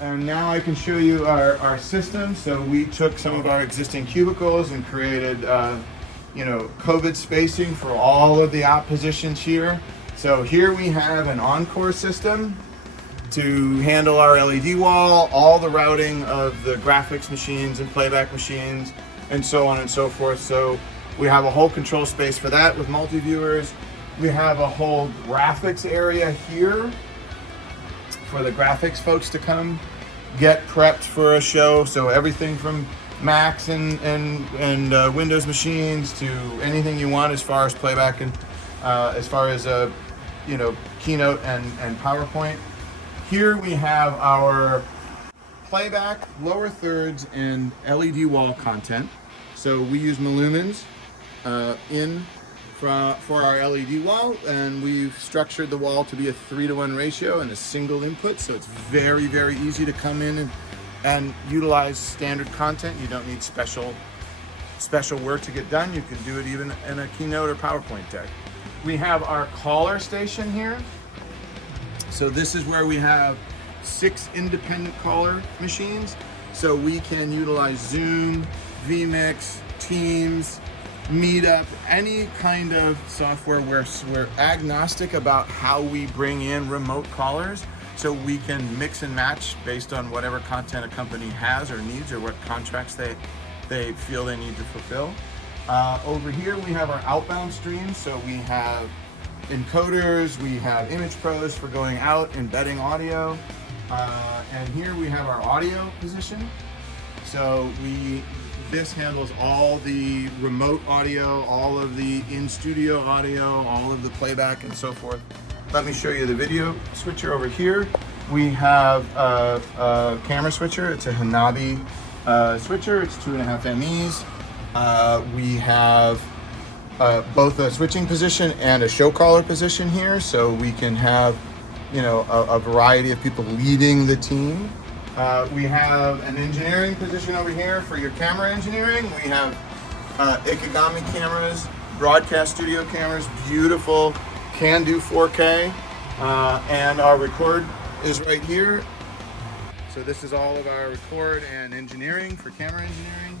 And now I can show you our system. So we took some of our existing cubicles and created, COVID spacing for all of the out positions here. So here we have an Encore system to handle our LED wall, all the routing of the graphics machines and playback machines, and so on and so forth. So we have a whole control space for that with multi-viewers. We have a whole graphics area here for the graphics folks to come get prepped for a show. So everything from Macs and Windows machines to anything you want as far as playback and as far as Keynote and PowerPoint. Here we have our playback, lower thirds, and LED wall content. So we use Malumens for our LED wall, and we've structured the wall to be a 3-to-1 ratio and a single input, so it's very, very easy to come in and utilize standard content. You don't need special work to get done. You can do it even in a Keynote or PowerPoint deck. We have our caller station here. So this is where we have 6 independent caller machines. So we can utilize Zoom, VMix, Teams, Meetup, any kind of software where we're agnostic about how we bring in remote callers. So we can mix and match based on whatever content a company has or needs or what contracts they feel they need to fulfill. Over here we have our outbound streams. So we have encoders, we have image pros for going out, embedding audio. And here we have our audio position. So this handles all the remote audio, all of the in-studio audio, all of the playback and so forth. Let me show you the video switcher over here. We have a camera switcher. It's a Hanabi switcher. It's 2.5 MEs. We have both a switching position and a show caller position here, so we can have a variety of people leading the team. We have an engineering position over here for your camera engineering. We have Ikegami cameras, broadcast studio cameras, beautiful, can do 4K, and our record is right here. So this is all of our record and engineering for camera engineering.